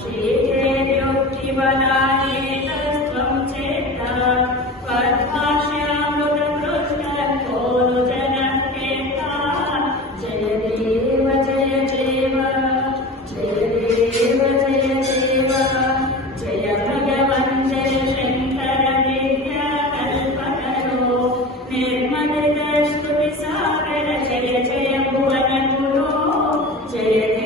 श्रीदेव्योक्तिवदाये तस्त्वं चेता पद्माश्यामृतपृष्ठतोरुजनकेता जय देव जय देव जय देव जय देव जय भगवन् जय शङ्कर विद्याकल्पतरो निर्मलस्तुतिसागर जय जय भुवनगुरो जय